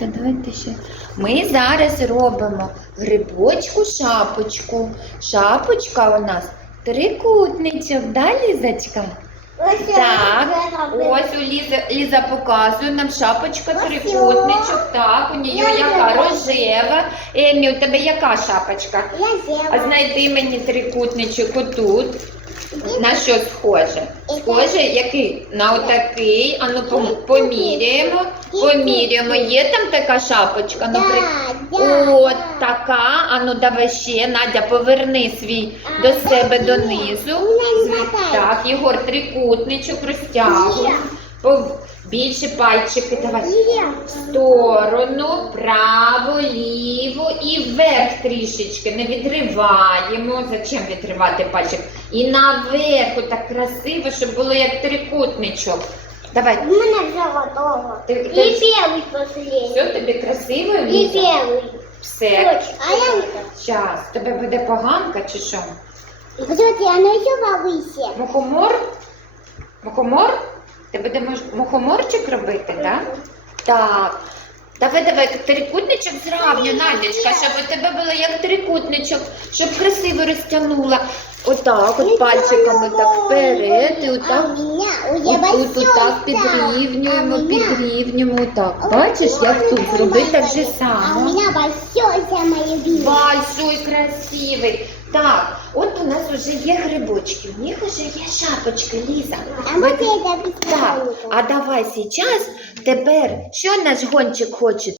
Та давайте ще. Ми зараз робимо грибочку шапочку. Шапочка у нас трикутничок, да, Лізочка? Так, ось у Ліза, Ліза показує нам шапочка трикутничок. Так, у неї яка рожева. Емі, у тебе яка шапочка? А знайди мені трикутничок отут. На що схоже? Схоже, який? На отакий. Ану пом- поміряємо. Поміряємо. Є там така шапочка? Ну, да, От така. Ану, давай ще. Надя, поверни свій до себе донизу. Так, Єгор, трикутничок розтягуй. Більше пальчики давай. В сторону, право, ліво і вверх трішечки. Не відриваємо. Зачем відривати пальчик? І наверх, так красиво, щоб було як трикутничок. Давай. У меня все готово. Ты- И ты- первый последний. Все тобі красиво, И Ліза? первый. Все. Точно. А я... Час. Тебе буде поганка чи що? Подожди, она еще повыше. Мухомор? Мухомор? Ти будеш мухоморчик робити, так? Так. Давай, давай, трикутничок зравню, Надячка, щоб у тебе було як трикутничок, щоб красиво розтягнула. Отак, от пальчиками так вперед і отак. большой отак підрівнюємо, підрівнюємо. Отак. Бачиш, як тут зробити так же А у само. Большой, красивий. Так, от у нас вже є грибочки, у них вже є шапочки, Ліза. А може я тебе Так, а давай зараз, тепер, що наш гончик хоче?